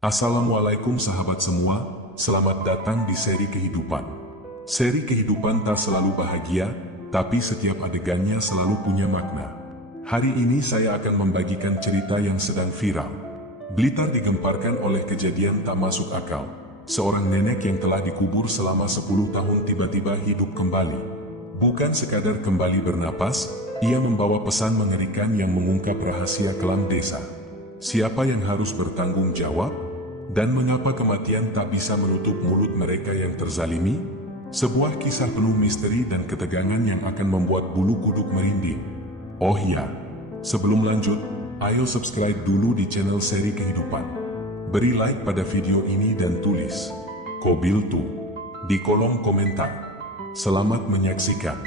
Assalamualaikum sahabat semua, selamat datang di seri kehidupan. Seri kehidupan tak selalu bahagia, tapi setiap adegannya selalu punya makna. Hari ini saya akan membagikan cerita yang sedang viral. Blitar digemparkan oleh kejadian tak masuk akal. Seorang nenek yang telah dikubur selama 10 tahun tiba-tiba hidup kembali. Bukan sekadar kembali bernapas, ia membawa pesan mengerikan yang mengungkap rahasia kelam desa. Siapa yang harus bertanggung jawab? Dan mengapa kematian tak bisa menutup mulut mereka yang terzalimi? Sebuah kisah penuh misteri dan ketegangan yang akan membuat bulu kuduk merinding. Oh ya, sebelum lanjut, ayo subscribe dulu di channel Seri Kehidupan. Beri like pada video ini dan tulis Kobil Tu di kolom komentar. Selamat menyaksikan.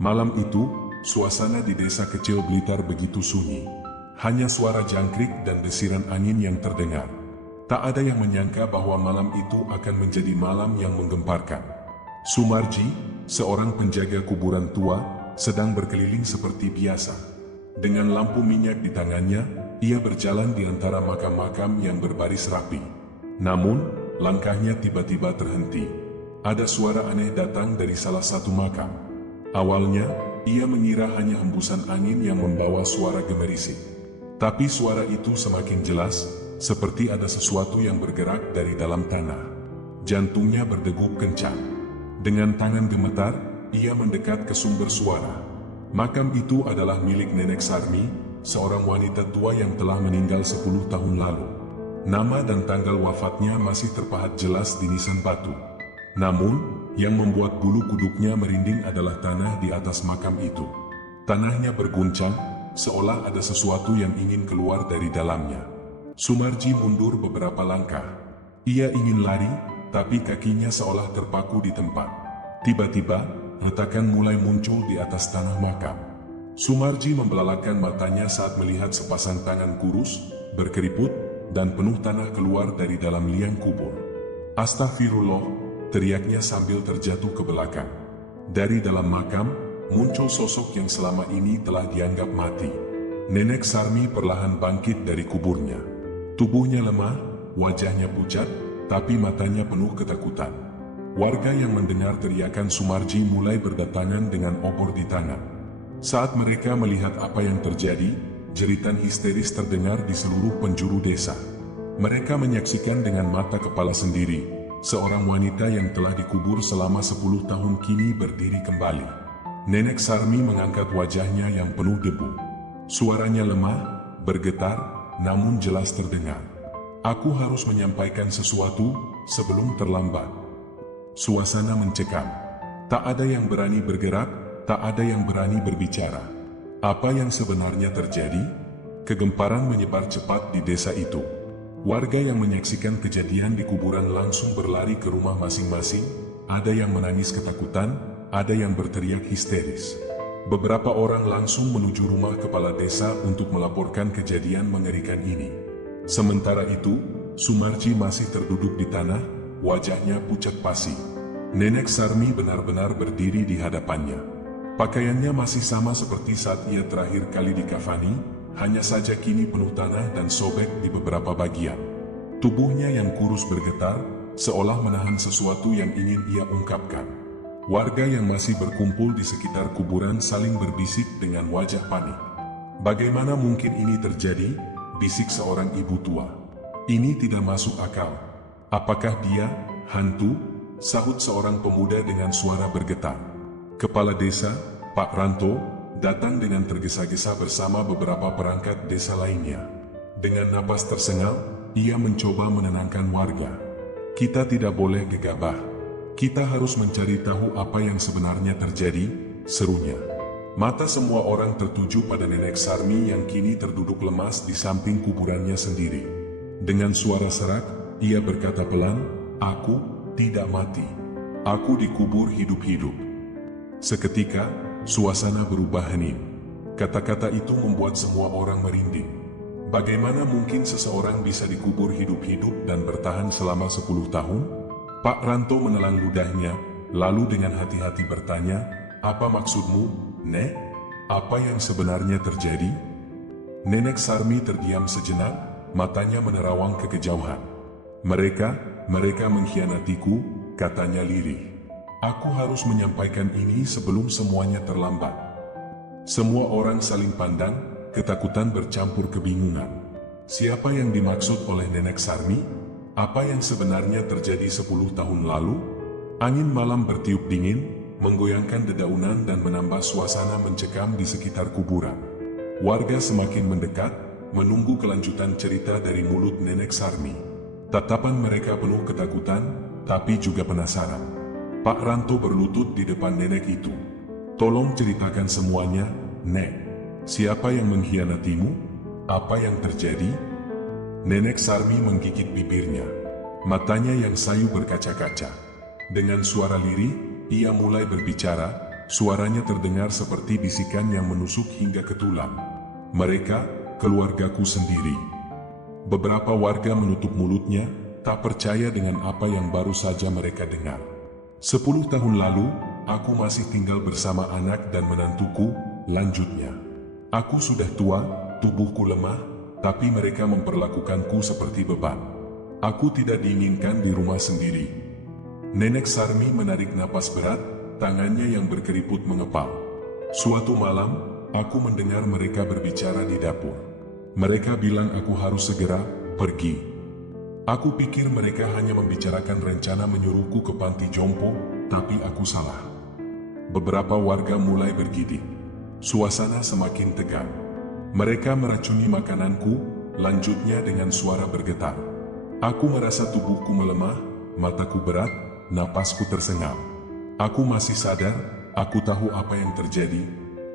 Malam itu, suasana di desa kecil Blitar begitu sunyi. Hanya suara jangkrik dan desiran angin yang terdengar. Tak ada yang menyangka bahwa malam itu akan menjadi malam yang menggemparkan. Sumarji, seorang penjaga kuburan tua, sedang berkeliling seperti biasa. Dengan lampu minyak di tangannya, ia berjalan di antara makam-makam yang berbaris rapi. Namun, langkahnya tiba-tiba terhenti. Ada suara aneh datang dari salah satu makam. Awalnya, ia mengira hanya hembusan angin yang membawa suara gemerisik. Tapi suara itu semakin jelas, seperti ada sesuatu yang bergerak dari dalam tanah. Jantungnya berdegup kencang. Dengan tangan gemetar, ia mendekat ke sumber suara. Makam itu adalah milik Nenek Sarmi, seorang wanita tua yang telah meninggal 10 tahun lalu. Nama dan tanggal wafatnya masih terpahat jelas di nisan batu. Namun, yang membuat bulu kuduknya merinding adalah tanah di atas makam itu. Tanahnya berguncang, seolah ada sesuatu yang ingin keluar dari dalamnya. Sumarji mundur beberapa langkah. Ia ingin lari, tapi kakinya seolah terpaku di tempat. Tiba-tiba, retakan mulai muncul di atas tanah makam. Sumarji membelalakan matanya saat melihat sepasang tangan kurus, berkeriput, dan penuh tanah keluar dari dalam liang kubur. Astagfirullah, teriaknya sambil terjatuh ke belakang. Dari dalam makam, muncul sosok yang selama ini telah dianggap mati. Nenek Sarmi perlahan bangkit dari kuburnya. Tubuhnya lemah, wajahnya pucat, tapi matanya penuh ketakutan. Warga yang mendengar teriakan Sumarji mulai berdatangan dengan obor di tangan. Saat mereka melihat apa yang terjadi, jeritan histeris terdengar di seluruh penjuru desa. Mereka menyaksikan dengan mata kepala sendiri, seorang wanita yang telah dikubur selama 10 tahun kini berdiri kembali. Nenek Sarmi mengangkat wajahnya yang penuh debu. Suaranya lemah, bergetar, namun jelas terdengar. Aku harus menyampaikan sesuatu sebelum terlambat. Suasana mencekam. Tak ada yang berani bergerak, tak ada yang berani berbicara. Apa yang sebenarnya terjadi? Kegemparan menyebar cepat di desa itu. Warga yang menyaksikan kejadian di kuburan langsung berlari ke rumah masing-masing. Ada yang menangis ketakutan, ada yang berteriak histeris. Beberapa orang langsung menuju rumah kepala desa untuk melaporkan kejadian mengerikan ini. Sementara itu, Sumarji masih terduduk di tanah, wajahnya pucat pasi. Nenek Sarmi benar-benar berdiri di hadapannya. Pakaiannya masih sama seperti saat ia terakhir kali dikafani, hanya saja kini penuh tanah dan sobek di beberapa bagian. Tubuhnya yang kurus bergetar, seolah menahan sesuatu yang ingin ia ungkapkan. Warga yang masih berkumpul di sekitar kuburan saling berbisik dengan wajah panik. Bagaimana mungkin ini terjadi? Bisik seorang ibu tua. Ini tidak masuk akal. Apakah dia hantu? Sahut seorang pemuda dengan suara bergetar. Kepala desa, Pak Ranto, datang dengan tergesa-gesa bersama beberapa perangkat desa lainnya. Dengan napas tersengal, ia mencoba menenangkan warga. Kita tidak boleh gegabah. Kita harus mencari tahu apa yang sebenarnya terjadi, serunya. Mata semua orang tertuju pada Nenek Sarmi yang kini terduduk lemas di samping kuburannya sendiri. Dengan suara serak, ia berkata pelan, "Aku tidak mati. Aku dikubur hidup-hidup." Seketika, suasana berubah hening. Kata-kata itu membuat semua orang merinding. Bagaimana mungkin seseorang bisa dikubur hidup-hidup dan bertahan selama 10 tahun? Pak Ranto menelan ludahnya, lalu dengan hati-hati bertanya, "Apa maksudmu, Nek? Apa yang sebenarnya terjadi?" Nenek Sarmi terdiam sejenak, matanya menerawang ke kejauhan. Mereka mengkhianatiku, katanya lirih. Aku harus menyampaikan ini sebelum semuanya terlambat. Semua orang saling pandang, ketakutan bercampur kebingungan. Siapa yang dimaksud oleh Nenek Sarmi? Apa yang sebenarnya terjadi 10 tahun lalu? Angin malam bertiup dingin, menggoyangkan dedaunan dan menambah suasana mencekam di sekitar kuburan. Warga semakin mendekat, menunggu kelanjutan cerita dari mulut Nenek Sarmi. Tatapan mereka penuh ketakutan, tapi juga penasaran. Pak Ranto berlutut di depan nenek itu. Tolong ceritakan semuanya, Nek. Siapa yang mengkhianatimu? Apa yang terjadi? Nenek Sarmi menggigit bibirnya. Matanya yang sayu berkaca-kaca. Dengan suara lirih, ia mulai berbicara, suaranya terdengar seperti bisikan yang menusuk hingga ke tulang. Mereka, keluargaku sendiri. Beberapa warga menutup mulutnya, tak percaya dengan apa yang baru saja mereka dengar. 10 tahun lalu, aku masih tinggal bersama anak dan menantuku, lanjutnya. Aku sudah tua, tubuhku lemah, tapi mereka memperlakukanku seperti beban. Aku tidak diinginkan di rumah sendiri. Nenek Sarmi menarik napas berat, tangannya yang berkeriput mengepal. Suatu malam, aku mendengar mereka berbicara di dapur. Mereka bilang aku harus segera pergi. Aku pikir mereka hanya membicarakan rencana menyuruhku ke panti jompo, tapi aku salah. Beberapa warga mulai bergidik. Suasana semakin tegang. Mereka meracuni makananku, lanjutnya dengan suara bergetar. Aku merasa tubuhku melemah, mataku berat, napasku tersengal. Aku masih sadar, aku tahu apa yang terjadi,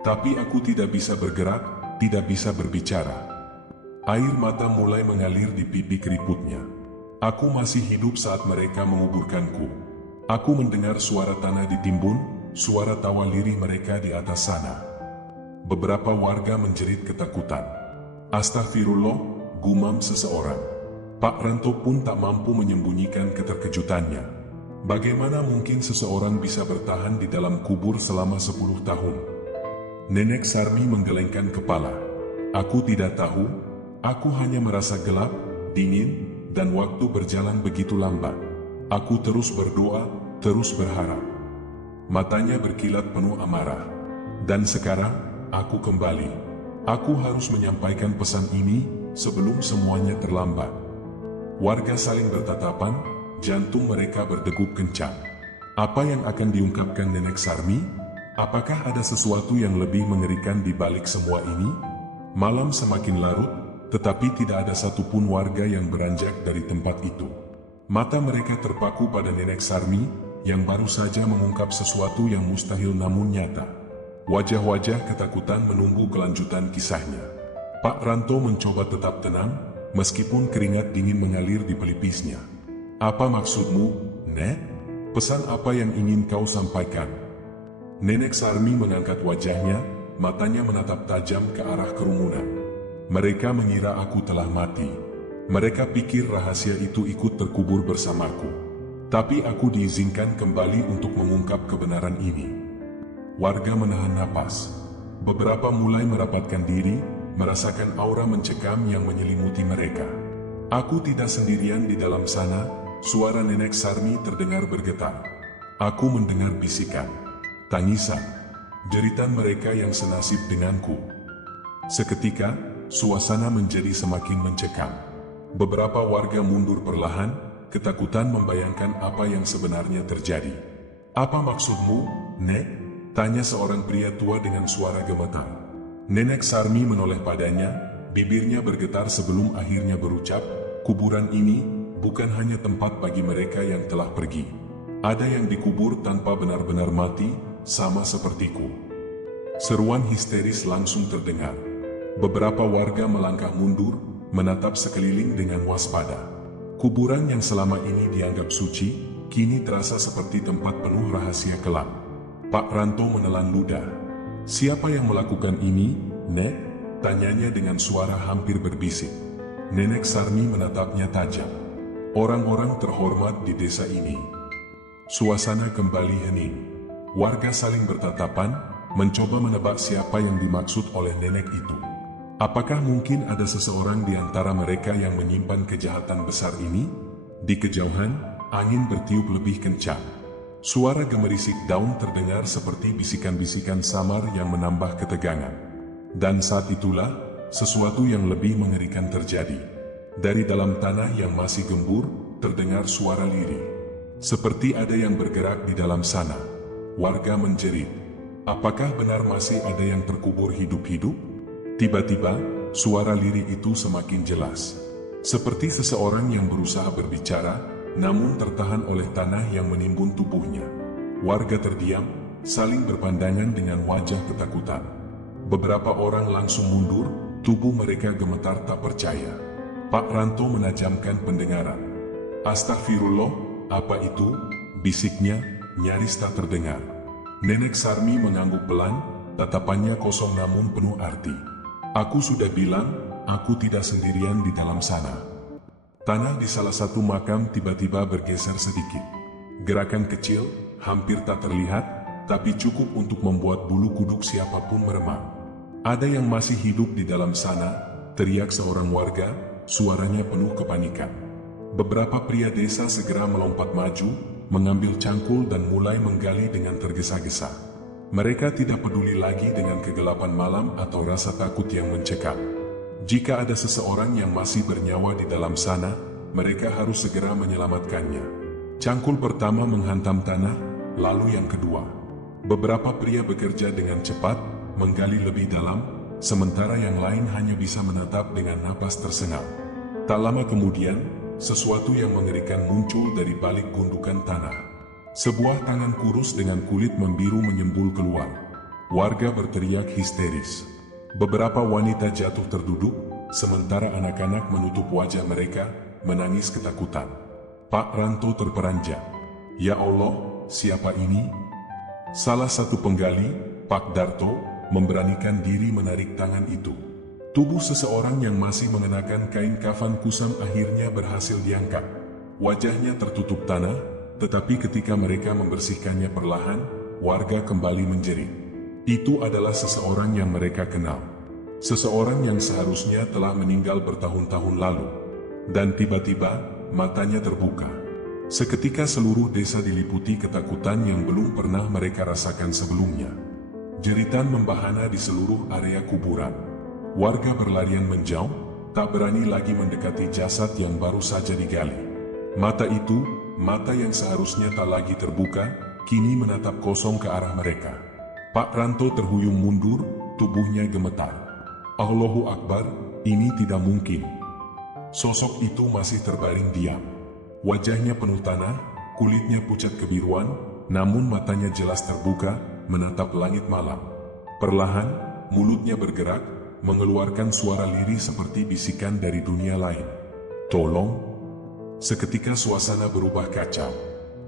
tapi aku tidak bisa bergerak, tidak bisa berbicara. Air mata mulai mengalir di pipi keriputnya. Aku masih hidup saat mereka menguburkanku. Aku mendengar suara tanah ditimbun, suara tawa lirih mereka di atas sana. Beberapa warga menjerit ketakutan. Astagfirullah, gumam seseorang. Pak Ranto pun tak mampu menyembunyikan keterkejutannya. Bagaimana mungkin seseorang bisa bertahan di dalam kubur selama 10 tahun? Nenek Sarmi menggelengkan kepala. Aku tidak tahu, aku hanya merasa gelap, dingin, dan waktu berjalan begitu lambat. Aku terus berdoa, terus berharap. Matanya berkilat penuh amarah. Dan sekarang, aku kembali. Aku harus menyampaikan pesan ini sebelum semuanya terlambat. Warga saling bertatapan, jantung mereka berdegup kencang. Apa yang akan diungkapkan Nenek Sarmi? Apakah ada sesuatu yang lebih mengerikan di balik semua ini? Malam semakin larut, tetapi tidak ada satupun warga yang beranjak dari tempat itu. Mata mereka terpaku pada Nenek Sarmi, yang baru saja mengungkap sesuatu yang mustahil namun nyata. Wajah-wajah ketakutan menunggu kelanjutan kisahnya. Pak Ranto mencoba tetap tenang, meskipun keringat dingin mengalir di pelipisnya. Apa maksudmu, Nek? Pesan apa yang ingin kau sampaikan? Nenek Sarmi mengangkat wajahnya, matanya menatap tajam ke arah kerumunan. Mereka mengira aku telah mati. Mereka pikir rahasia itu ikut terkubur bersamaku. Tapi aku diizinkan kembali untuk mengungkap kebenaran ini. Warga menahan napas. Beberapa mulai merapatkan diri, merasakan aura mencekam yang menyelimuti mereka. Aku tidak sendirian di dalam sana, suara Nenek Sarmi terdengar bergetar. Aku mendengar bisikan, tangisan, jeritan mereka yang senasib denganku. Seketika, suasana menjadi semakin mencekam. Beberapa warga mundur perlahan, ketakutan membayangkan apa yang sebenarnya terjadi. Apa maksudmu, Nek? Tanya seorang pria tua dengan suara gemetar. Nenek Sarmi menoleh padanya, bibirnya bergetar sebelum akhirnya berucap, kuburan ini bukan hanya tempat bagi mereka yang telah pergi. Ada yang dikubur tanpa benar-benar mati, sama sepertiku. Seruan histeris langsung terdengar. Beberapa warga melangkah mundur, menatap sekeliling dengan waspada. Kuburan yang selama ini dianggap suci, kini terasa seperti tempat penuh rahasia kelam. Pak Ranto menelan ludah. Siapa yang melakukan ini, Nek? Tanyanya dengan suara hampir berbisik. Nenek Sarmi menatapnya tajam. Orang-orang terhormat di desa ini. Suasana kembali hening. Warga saling bertatapan, mencoba menebak siapa yang dimaksud oleh nenek itu. Apakah mungkin ada seseorang di antara mereka yang menyimpan kejahatan besar ini? Di kejauhan, angin bertiup lebih kencang. Suara gemerisik daun terdengar seperti bisikan-bisikan samar yang menambah ketegangan. Dan saat itulah, sesuatu yang lebih mengerikan terjadi. Dari dalam tanah yang masih gembur, terdengar suara lirih. Seperti ada yang bergerak di dalam sana. Warga menjerit. Apakah benar masih ada yang terkubur hidup-hidup? Tiba-tiba, suara lirih itu semakin jelas. Seperti seseorang yang berusaha berbicara, namun tertahan oleh tanah yang menimbun tubuhnya. Warga terdiam, saling berpandangan dengan wajah ketakutan. Beberapa orang langsung mundur, tubuh mereka gemetar tak percaya. Pak Ranto menajamkan pendengaran. Astagfirullah, apa itu? Bisiknya, nyaris tak terdengar. Nenek Sarmi mengangguk pelan, tatapannya kosong namun penuh arti. Aku sudah bilang, aku tidak sendirian di dalam sana. Tanah di salah satu makam tiba-tiba bergeser sedikit. Gerakan kecil, hampir tak terlihat, tapi cukup untuk membuat bulu kuduk siapapun meremang. Ada yang masih hidup di dalam sana, teriak seorang warga, suaranya penuh kepanikan. Beberapa pria desa segera melompat maju, mengambil cangkul dan mulai menggali dengan tergesa-gesa. Mereka tidak peduli lagi dengan kegelapan malam atau rasa takut yang mencekam. Jika ada seseorang yang masih bernyawa di dalam sana, mereka harus segera menyelamatkannya. Cangkul pertama menghantam tanah, lalu yang kedua. Beberapa pria bekerja dengan cepat, menggali lebih dalam, sementara yang lain hanya bisa menatap dengan napas tersengal. Tak lama kemudian, sesuatu yang mengerikan muncul dari balik gundukan tanah. Sebuah tangan kurus dengan kulit membiru menyembul keluar. Warga berteriak histeris. Beberapa wanita jatuh terduduk, sementara anak-anak menutup wajah mereka, menangis ketakutan. Pak Ranto terperanjat. Ya Allah, siapa ini? Salah satu penggali, Pak Darto, memberanikan diri menarik tangan itu. Tubuh seseorang yang masih mengenakan kain kafan kusam akhirnya berhasil diangkat. Wajahnya tertutup tanah, tetapi ketika mereka membersihkannya perlahan, warga kembali menjerit. Itu adalah seseorang yang mereka kenal. Seseorang yang seharusnya telah meninggal bertahun-tahun lalu. Dan tiba-tiba, matanya terbuka. Seketika seluruh desa diliputi ketakutan yang belum pernah mereka rasakan sebelumnya. Jeritan membahana di seluruh area kuburan. Warga berlarian menjauh, tak berani lagi mendekati jasad yang baru saja digali. Mata itu, mata yang seharusnya tak lagi terbuka, kini menatap kosong ke arah mereka. Pak Ranto terhuyung mundur, tubuhnya gemetar. Allahu Akbar, ini tidak mungkin. Sosok itu masih terbaring diam. Wajahnya penuh tanah, kulitnya pucat kebiruan, namun matanya jelas terbuka, menatap langit malam. Perlahan, mulutnya bergerak, mengeluarkan suara lirih seperti bisikan dari dunia lain. Tolong! Seketika suasana berubah kacau.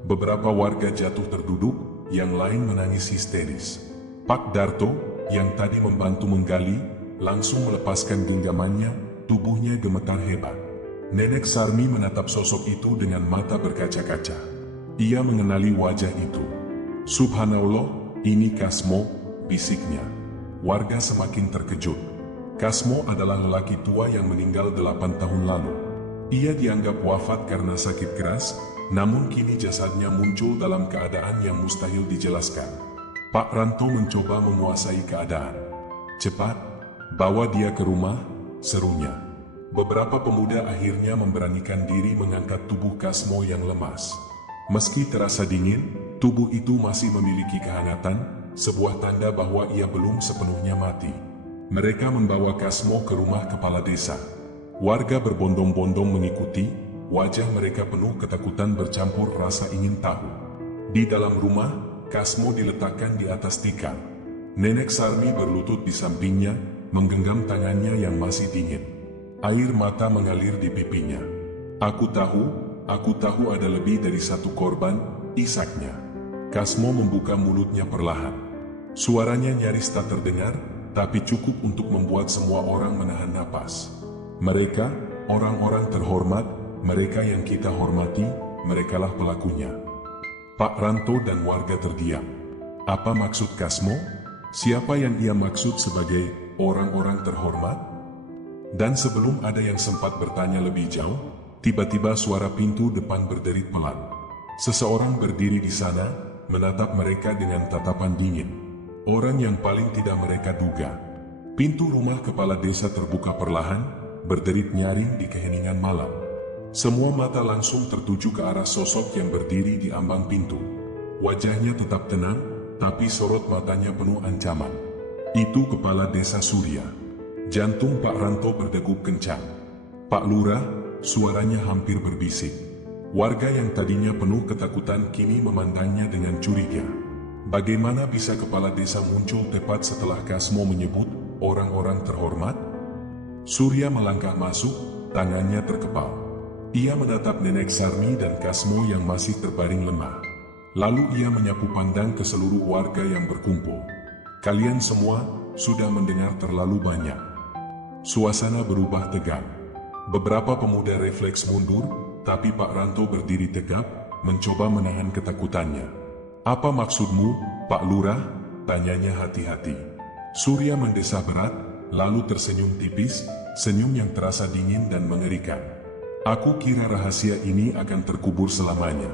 Beberapa warga jatuh terduduk, yang lain menangis histeris. Pak Darto, yang tadi membantu menggali, langsung melepaskan genggamannya, tubuhnya gemetar hebat. Nenek Sarmi menatap sosok itu dengan mata berkaca-kaca. Ia mengenali wajah itu. Subhanallah, ini Kasmo, bisiknya. Warga semakin terkejut. Kasmo adalah lelaki tua yang meninggal 8 tahun lalu. Ia dianggap wafat karena sakit keras, namun kini jasadnya muncul dalam keadaan yang mustahil dijelaskan. Pak Ranto mencoba menguasai keadaan. Cepat, bawa dia ke rumah, serunya. Beberapa pemuda akhirnya memberanikan diri mengangkat tubuh Kasmo yang lemas. Meski terasa dingin, tubuh itu masih memiliki kehangatan, sebuah tanda bahwa ia belum sepenuhnya mati. Mereka membawa Kasmo ke rumah kepala desa. Warga berbondong-bondong mengikuti, wajah mereka penuh ketakutan bercampur rasa ingin tahu. Di dalam rumah, Kasmo diletakkan di atas tikar. Nenek Sarmi berlutut di sampingnya, menggenggam tangannya yang masih dingin. Air mata mengalir di pipinya. Aku tahu ada lebih dari satu korban, isaknya. Kasmo membuka mulutnya perlahan. Suaranya nyaris tak terdengar, tapi cukup untuk membuat semua orang menahan napas. Mereka, orang-orang terhormat, mereka yang kita hormati, merekalah pelakunya. Pak Ranto dan warga terdiam. Apa maksud Kasmo? Siapa yang ia maksud sebagai orang-orang terhormat? Dan sebelum ada yang sempat bertanya lebih jauh, tiba-tiba suara pintu depan berderit pelan. Seseorang berdiri di sana, menatap mereka dengan tatapan dingin. Orang yang paling tidak mereka duga. Pintu rumah kepala desa terbuka perlahan, berderit nyaring di keheningan malam. Semua mata langsung tertuju ke arah sosok yang berdiri di ambang pintu. Wajahnya tetap tenang, tapi sorot matanya penuh ancaman. Itu kepala desa Surya. Jantung Pak Ranto berdegup kencang. "Pak Lurah," suaranya hampir berbisik. Warga yang tadinya penuh ketakutan kini memandangnya dengan curiga. Bagaimana bisa kepala desa muncul tepat setelah Kasmo menyebut orang-orang terhormat? Surya melangkah masuk, tangannya terkepal. Ia menatap Nenek Sarmi dan Kasmo yang masih terbaring lemah. Lalu ia menyapu pandang ke seluruh warga yang berkumpul. "Kalian semua sudah mendengar terlalu banyak." Suasana berubah tegang. Beberapa pemuda refleks mundur, tapi Pak Ranto berdiri tegap, mencoba menahan ketakutannya. "Apa maksudmu, Pak Lurah?" tanyanya hati-hati. Surya mendesah berat, lalu tersenyum tipis, senyum yang terasa dingin dan mengerikan. "Aku kira rahasia ini akan terkubur selamanya.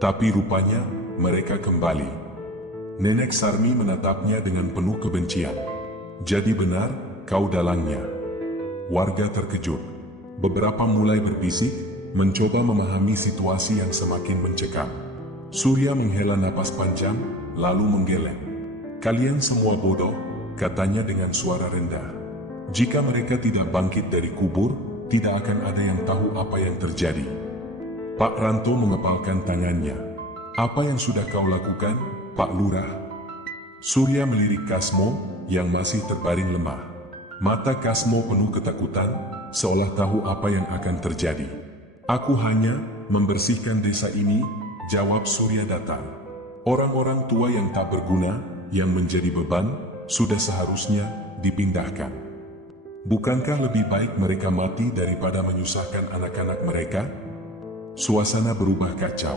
Tapi rupanya, mereka kembali." Nenek Sarmi menatapnya dengan penuh kebencian. "Jadi benar, kau dalangnya." Warga terkejut. Beberapa mulai berbisik, mencoba memahami situasi yang semakin mencekam. Surya menghela napas panjang, lalu menggeleng. "Kalian semua bodoh," katanya dengan suara rendah. "Jika mereka tidak bangkit dari kubur, tidak akan ada yang tahu apa yang terjadi." Pak Ranto mengepalkan tangannya. "Apa yang sudah kau lakukan, Pak Lurah?" Surya melirik Kasmo, yang masih terbaring lemah. Mata Kasmo penuh ketakutan, seolah tahu apa yang akan terjadi. "Aku hanya membersihkan desa ini," jawab Surya datar. "Orang-orang tua yang tak berguna, yang menjadi beban, sudah seharusnya dipindahkan. Bukankah lebih baik mereka mati daripada menyusahkan anak-anak mereka?" Suasana berubah kacau.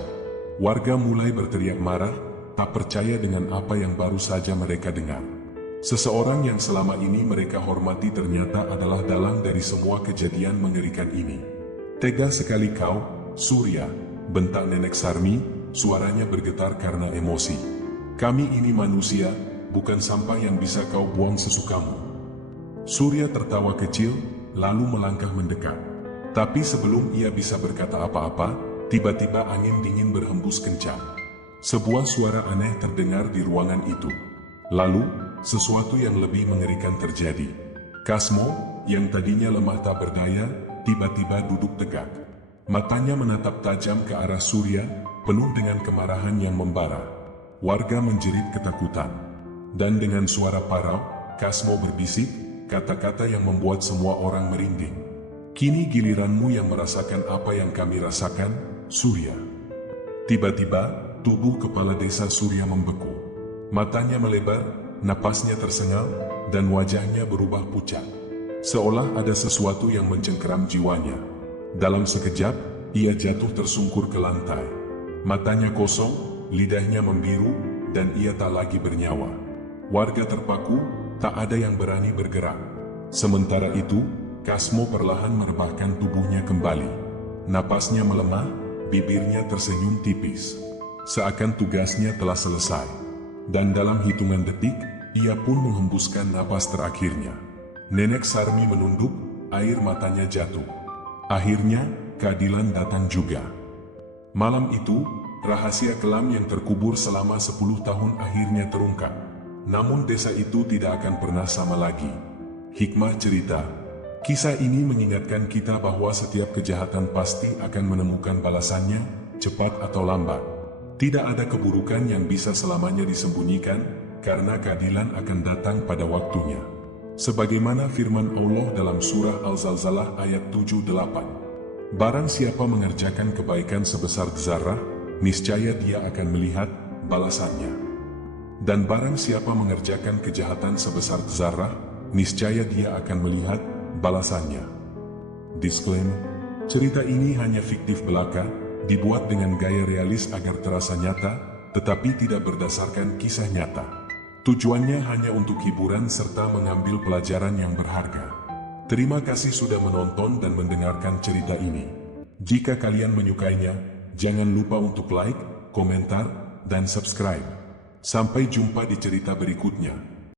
Warga mulai berteriak marah, tak percaya dengan apa yang baru saja mereka dengar. Seseorang yang selama ini mereka hormati ternyata adalah dalang dari semua kejadian mengerikan ini. "Tega sekali kau, Surya," bentak Nenek Sarmi, suaranya bergetar karena emosi. "Kami ini manusia, bukan sampah yang bisa kau buang sesukamu." Surya tertawa kecil, lalu melangkah mendekat. Tapi sebelum ia bisa berkata apa-apa, tiba-tiba angin dingin berhembus kencang. Sebuah suara aneh terdengar di ruangan itu. Lalu, sesuatu yang lebih mengerikan terjadi. Kasmo, yang tadinya lemah tak berdaya, tiba-tiba duduk tegak. Matanya menatap tajam ke arah Surya, penuh dengan kemarahan yang membara. Warga menjerit ketakutan. Dan dengan suara parau, Kasmo berbisik, kata-kata yang membuat semua orang merinding. "Kini giliranmu yang merasakan apa yang kami rasakan, Surya." Tiba-tiba, tubuh kepala desa Surya membeku. Matanya melebar, napasnya tersengal, dan wajahnya berubah pucat. Seolah ada sesuatu yang mencengkeram jiwanya. Dalam sekejap, ia jatuh tersungkur ke lantai. Matanya kosong, lidahnya membiru, dan ia tak lagi bernyawa. Warga terpaku, tak ada yang berani bergerak. Sementara itu, Kasmo perlahan merebahkan tubuhnya kembali. Napasnya melemah, bibirnya tersenyum tipis. Seakan tugasnya telah selesai. Dan dalam hitungan detik, ia pun menghembuskan napas terakhirnya. Nenek Sarmi menunduk, air matanya jatuh. Akhirnya, keadilan datang juga. Malam itu, rahasia kelam yang terkubur selama 10 tahun akhirnya terungkap. Namun desa itu tidak akan pernah sama lagi. Hikmah cerita. Kisah ini mengingatkan kita bahwa setiap kejahatan pasti akan menemukan balasannya, cepat atau lambat. Tidak ada keburukan yang bisa selamanya disembunyikan, karena keadilan akan datang pada waktunya. Sebagaimana firman Allah dalam surah Al-Zalzalah ayat 7-8. "Barang siapa mengerjakan kebaikan sebesar zarah, niscaya dia akan melihat balasannya. Dan barang siapa mengerjakan kejahatan sebesar zarah, niscaya dia akan melihat balasannya." Disclaimer: cerita ini hanya fiktif belaka, dibuat dengan gaya realis agar terasa nyata, tetapi tidak berdasarkan kisah nyata. Tujuannya hanya untuk hiburan serta mengambil pelajaran yang berharga. Terima kasih sudah menonton dan mendengarkan cerita ini. Jika kalian menyukainya, jangan lupa untuk like, komentar, dan subscribe. Sampai jumpa di cerita berikutnya.